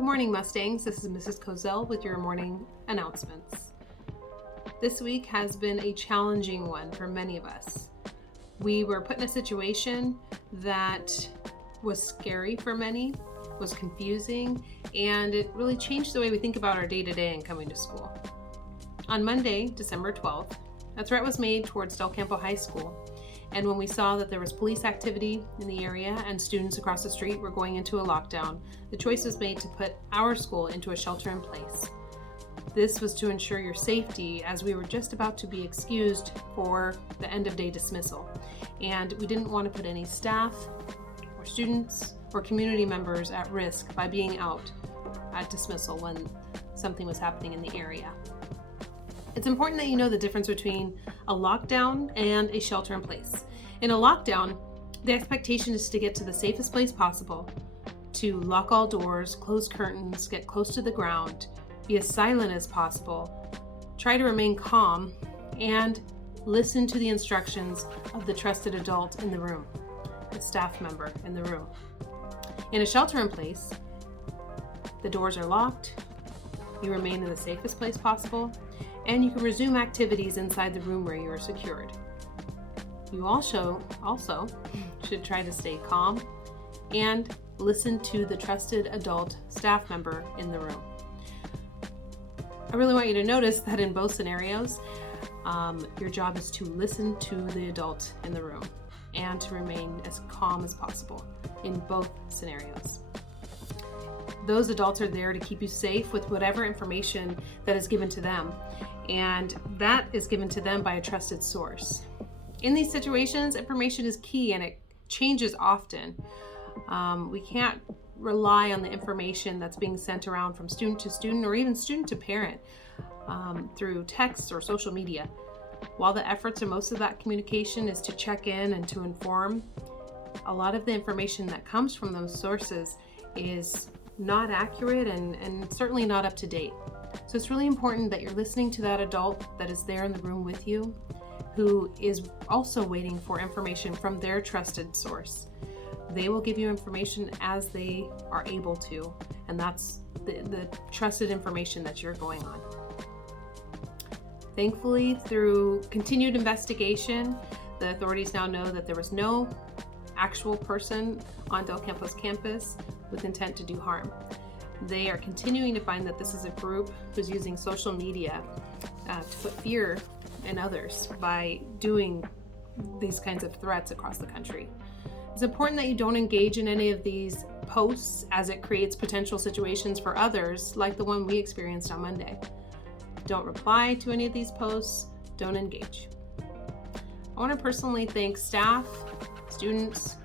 Good morning, Mustangs. This is Mrs. Kozel with your morning announcements. This week has been a challenging one for many of us. We were put in a situation that was scary for many, was confusing, and it really changed the way we think about our day-to-day and coming to school. On Monday, December 12th, a threat was made towards Del Campo High School, and when we saw that there was police activity in the area and students across the street were going into a lockdown, the choice was made to put our school into a shelter in place. This was to ensure your safety as we were just about to be excused for the end of day dismissal. And we didn't want to put any staff or students or community members at risk by being out at dismissal when something was happening in the area. It's important that you know the difference between a lockdown and a shelter in place. In a lockdown, the expectation is to get to the safest place possible, to lock all doors, close curtains, get close to the ground, be as silent as possible, try to remain calm, and listen to the instructions of the trusted adult in the room, the staff member in the room. In a shelter in place, the doors are locked, you remain in the safest place possible, and you can resume activities inside the room where you are secured. You also should try to stay calm and listen to the trusted adult staff member in the room. I really want you to notice that in both scenarios, your job is to listen to the adult in the room and to remain as calm as possible in both scenarios. Those adults are there to keep you safe with whatever information that is given to them, and that is given to them by a trusted source. In these situations, information is key and it changes often. We can't rely on the information that's being sent around from student to student or even student to parent through text or social media. While the efforts and most of that communication is to check in and to inform, a lot of the information that comes from those sources is not accurate and certainly not up to date. So it's really important that you're listening to that adult that is there in the room with you, who is also waiting for information from their trusted source. They will give you information as they are able to, and that's the trusted information that you're going on. Thankfully, through continued investigation, the authorities now know that there was no actual person on Del Campo's campus with intent to do harm. They are continuing to find that this is a group who's using social media to put fear in others by doing these kinds of threats across the country. It's important that you don't engage in any of these posts as it creates potential situations for others like the one we experienced on Monday. Don't reply to any of these posts, don't engage. I want to personally thank staff, students,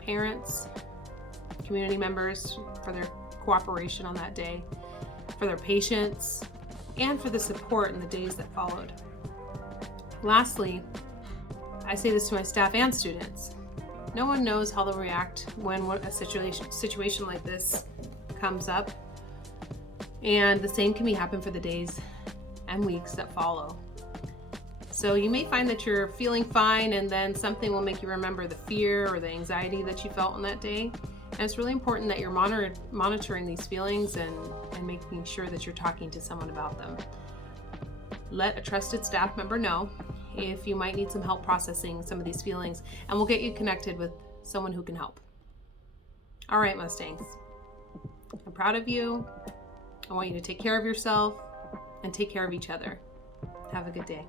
parents, community members for their cooperation on that day, for their patience, and for the support in the days that followed. Lastly, I say this to my staff and students. No one knows how they'll react when a situation like this comes up, and the same can happen for the days and weeks that follow. So you may find that you're feeling fine and then something will make you remember the fear or the anxiety that you felt on that day. And it's really important that you're monitoring these feelings and making sure that you're talking to someone about them. Let a trusted staff member know if you might need some help processing some of these feelings, and we'll get you connected with someone who can help. All right, Mustangs. I'm proud of you. I want you to take care of yourself and take care of each other. Have a good day.